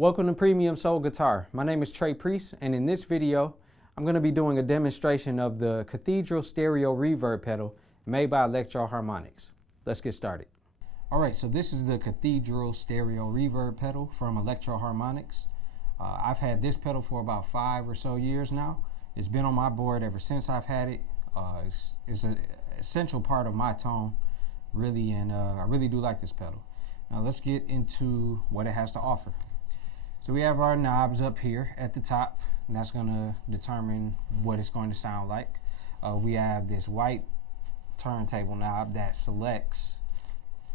Welcome to Premium Soul Guitar. My name is Trey Priest, and in this video, I'm going to be doing a demonstration of the Cathedral Stereo Reverb pedal made by Electro Harmonix. Let's get started. Alright, so this is the Cathedral Stereo Reverb pedal from Electro Harmonix. I've had this pedal for about 5 or so years now. It's been on my board ever since I've had it. It's an essential part of my tone, really, and I really do like this pedal. Now let's get into what it has to offer. So we have our knobs up here at the top, and that's going to determine what it's going to sound like. We have this white turntable knob that selects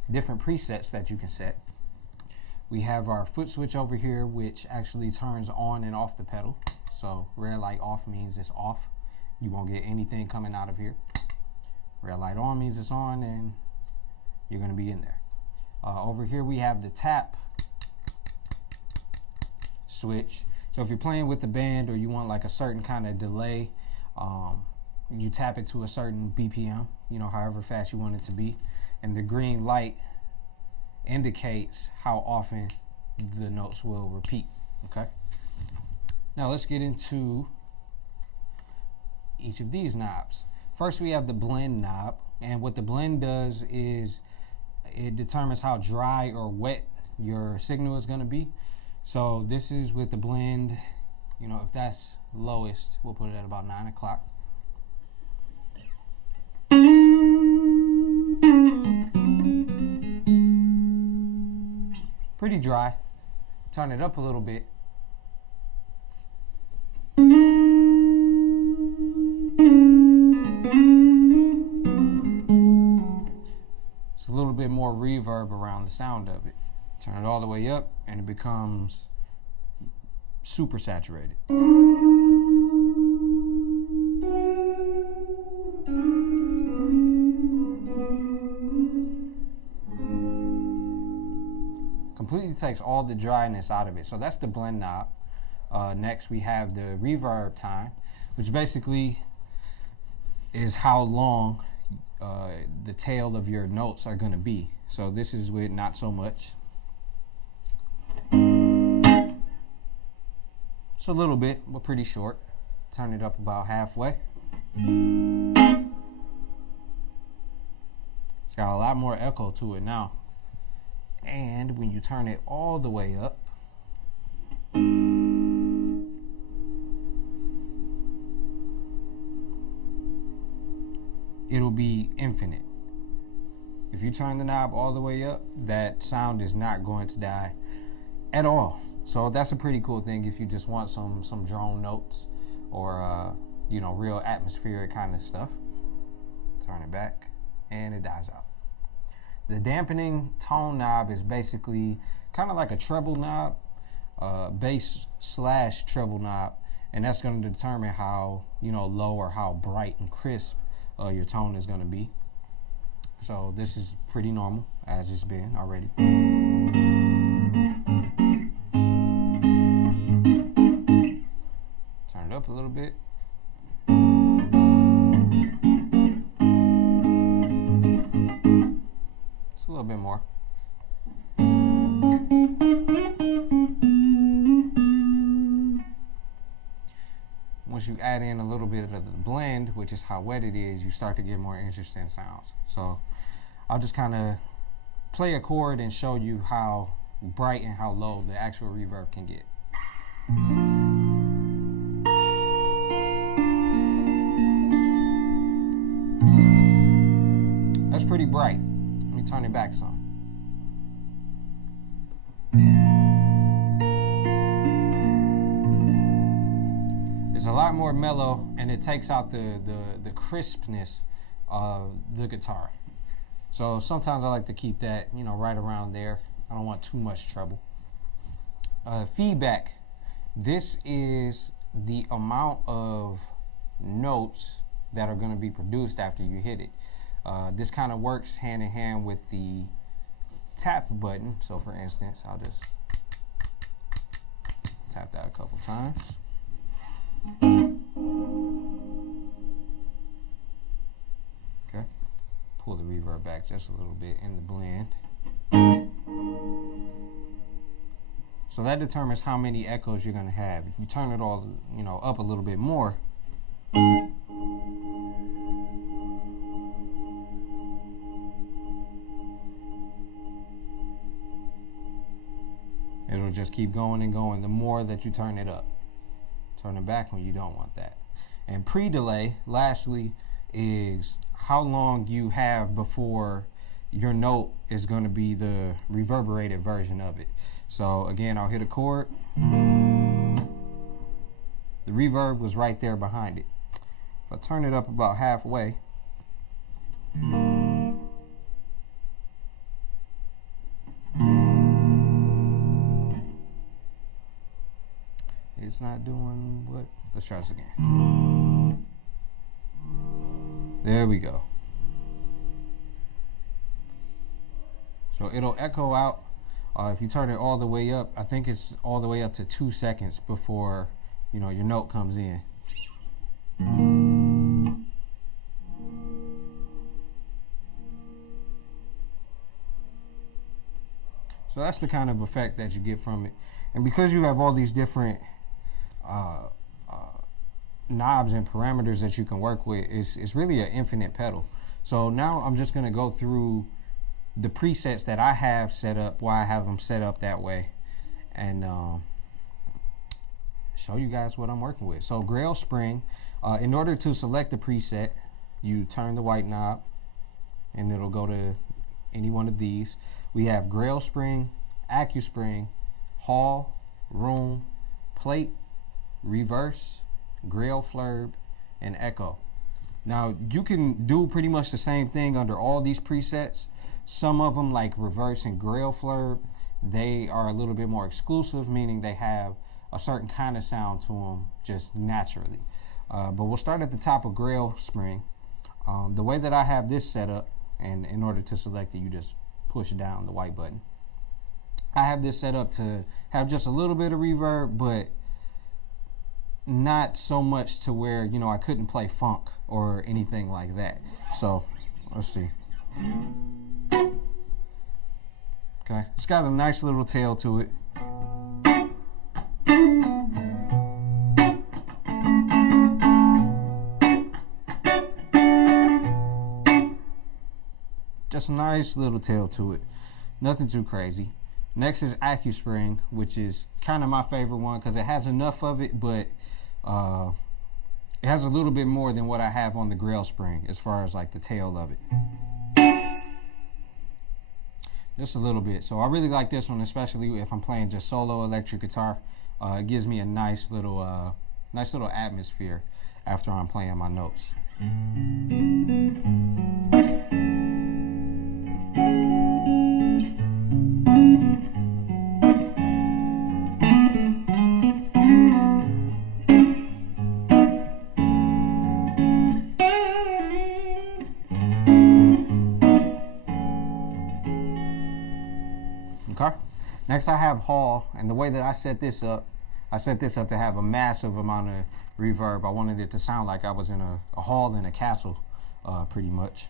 different presets that you can set. We have our foot switch over here, which actually turns on and off the pedal. So red light off means it's off. You won't get anything coming out of here. Red light on means it's on, and you're going to be in there. Over here we have the tap switch. So if you're playing with the band or you want like a certain kind of delay, you tap it to a certain BPM, however fast you want it to be, and the green light indicates how often the notes will repeat. Okay, now let's get into each of these knobs. First we have the blend knob, and what the blend does is it determines how dry or wet your signal is going to be. So this is with the blend, if that's lowest, we'll put it at about 9 o'clock. Pretty dry. Turn it up a little bit. It's a little bit more reverb around the sound of it. Turn it all the way up, and it becomes super saturated. Completely takes all the dryness out of it. So that's the blend knob. Next we have the Reverb Time, which basically is how long the tail of your notes are going to be. So this is with not so much. It's a little bit, but pretty short. Turn it up about halfway. It's got a lot more echo to it now. And when you turn it all the way up, it'll be infinite. If you turn the knob all the way up, that sound is not going to die at all. So that's a pretty cool thing if you just want some drone notes or real atmospheric kind of stuff. Turn it back and it dies out. The dampening tone knob is basically kind of like a treble knob, bass/treble knob, and that's going to determine how low or how bright and crisp your tone is going to be. So this is pretty normal as it's been already. Turn it up a little bit. Just a little bit more. Once you add in a little bit of the blend, which is how wet it is, you start to get more interesting sounds. So I'll just kind of play a chord and show you how bright and how low the actual reverb can get. That's pretty bright. Let me turn it back some. It's a lot more mellow, and it takes out the crispness of the guitar. So sometimes I like to keep that, right around there. I don't want too much trouble. Feedback. This is the amount of notes that are going to be produced after you hit it. This kind of works hand in hand with the tap button. So for instance, I'll just tap that a couple times. Okay. Pull the reverb back just a little bit in the blend. So that determines how many echoes you're going to have. If you turn it all, you know, up a little bit more, it'll just keep going and going the more that you turn it up. Turn it back when you don't want that. And pre-delay, lastly, is how long you have before your note is going to be the reverberated version of it. So again, I'll hit a chord. The reverb was right there behind it. If I turn it up about halfway, it's not doing what? Let's try this again. There we go. So it'll echo out. If you turn it all the way up, I think it's all the way up to 2 seconds before, you know, your note comes in. So that's the kind of effect that you get from it. And because you have all these different knobs and parameters that you can work with, it's really an infinite pedal. So now I'm just going to go through the presets that I have set up, why I have them set up that way, and show you guys what I'm working with. So Grail Spring, in order to select the preset, you turn the white knob and it'll go to any one of these. We have Grail Spring, Accuspring, Hall, Room, Plate, Reverse, Grail Flurb, and Echo. Now you can do pretty much the same thing under all these presets. Some of them, like Reverse and Grail Flurb, they are a little bit more exclusive, meaning they have a certain kind of sound to them just naturally. But we'll start at the top of Grail Spring. The way that I have this set up, and in order to select it, you just push down the white button. I have this set up to have just a little bit of reverb, but not so much to where, you know, I couldn't play funk or anything like that. So let's see. Okay, it's got a nice little tail to it. Just a nice little tail to it. Nothing too crazy. Next is Accuspring, which is kind of my favorite one because it has enough of it, but it has a little bit more than what I have on the Grail Spring as far as like the tail of it. Just a little bit. So I really like this one, especially if I'm playing just solo electric guitar. It gives me a nice little atmosphere after I'm playing my notes. Okay. Next I have Hall, and the way that I set this up to have a massive amount of reverb. I wanted it to sound like I was in a hall in a castle, pretty much.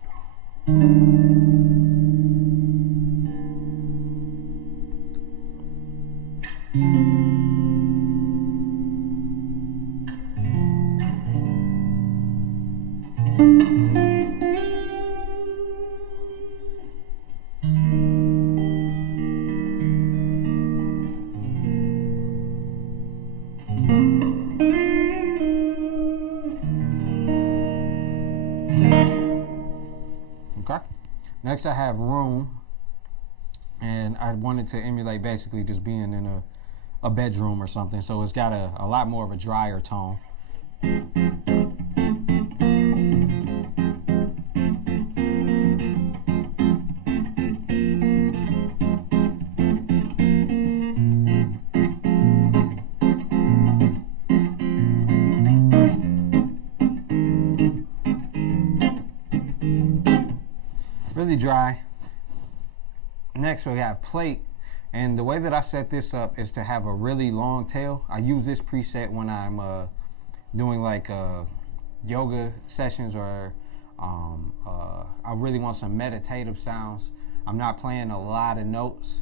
Okay. Next I have Room, and I wanted to emulate basically just being in a bedroom or something, so it's got a lot more of a drier tone. Really dry. Next we have Plate, and the way that I set this up is to have a really long tail. I use this preset when I'm doing like yoga sessions, or I really want some meditative sounds. I'm not playing a lot of notes.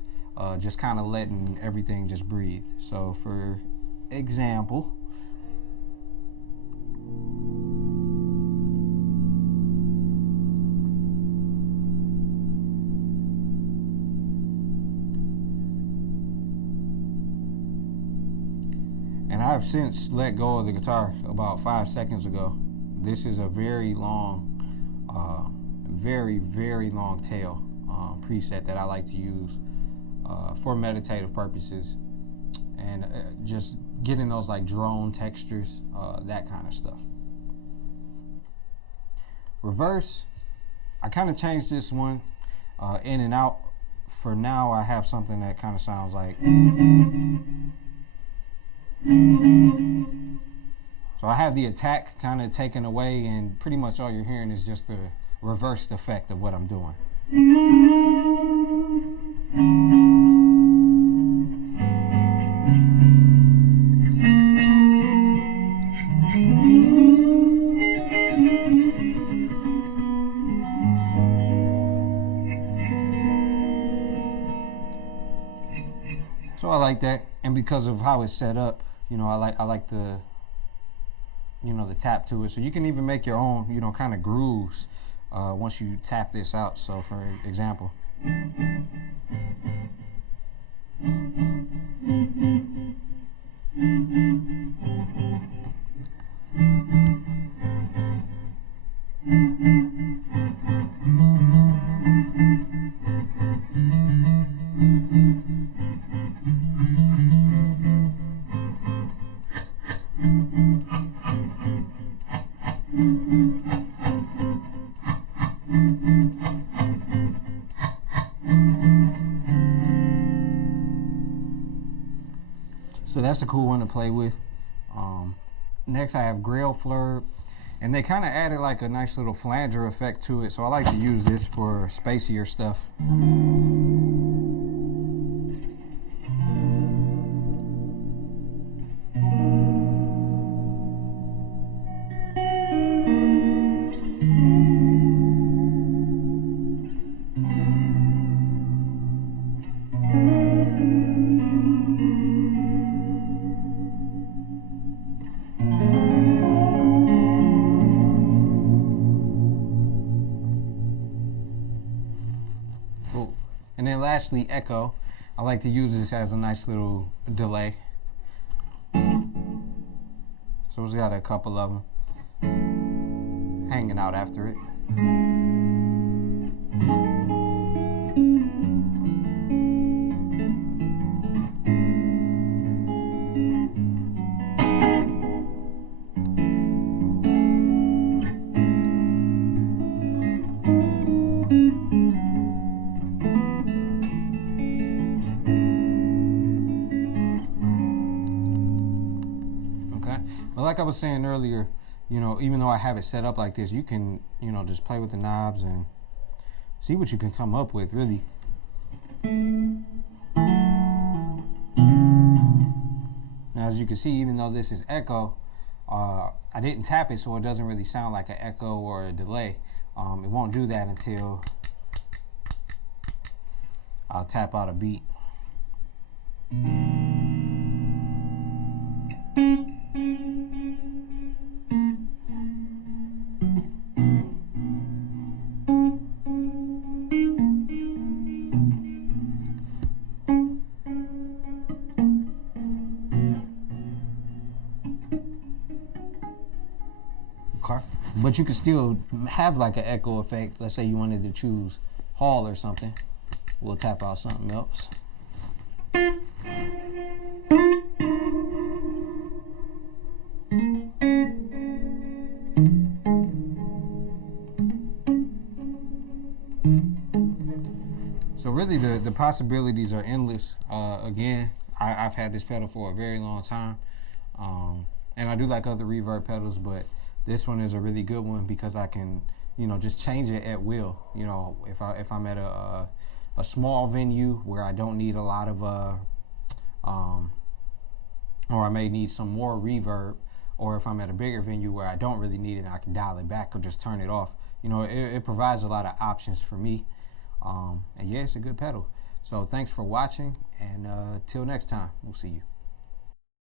just kind of letting everything just breathe. So for example, and I've since let go of the guitar about 5 seconds ago. This is a very long, very long tail preset that I like to use for meditative purposes, and just getting those like drone textures, that kind of stuff. Reverse, I kind of changed this one in and out. For now, I have something that kind of sounds like. So I have the attack kind of taken away, and pretty much all you're hearing is just the reversed effect of what I'm doing. So I like that, and because of how it's set up, you know, I like the, you know, the tap to it. So you can even make your own, you know, kind of grooves once you tap this out. So for example, so that's a cool one to play with. Next I have Grail Spring, and they kind of added like a nice little flanger effect to it, so I like to use this for spacier stuff. And then lastly, echo. I like to use this as a nice little delay. So it's got a couple of them hanging out after it. But like I was saying earlier, you know, even though I have it set up like this, you can, you know, just play with the knobs and see what you can come up with, really. Now, as you can see, even though this is echo, I didn't tap it, so it doesn't really sound like an echo or a delay. It won't do that until I'll tap out a beat. But you can still have like an echo effect. Let's say you wanted to choose Hall or something. We'll tap out something else. So really the possibilities are endless. Again, I've had this pedal for a very long time. And I do like other reverb pedals, but this one is a really good one because I can, you know, just change it at will. You know, if I'm at a small venue where I don't need a lot of or I may need some more reverb, or if I'm at a bigger venue where I don't really need it, I can dial it back or just turn it off. You know, it provides a lot of options for me. And yeah, it's a good pedal. So thanks for watching, and till next time, we'll see you.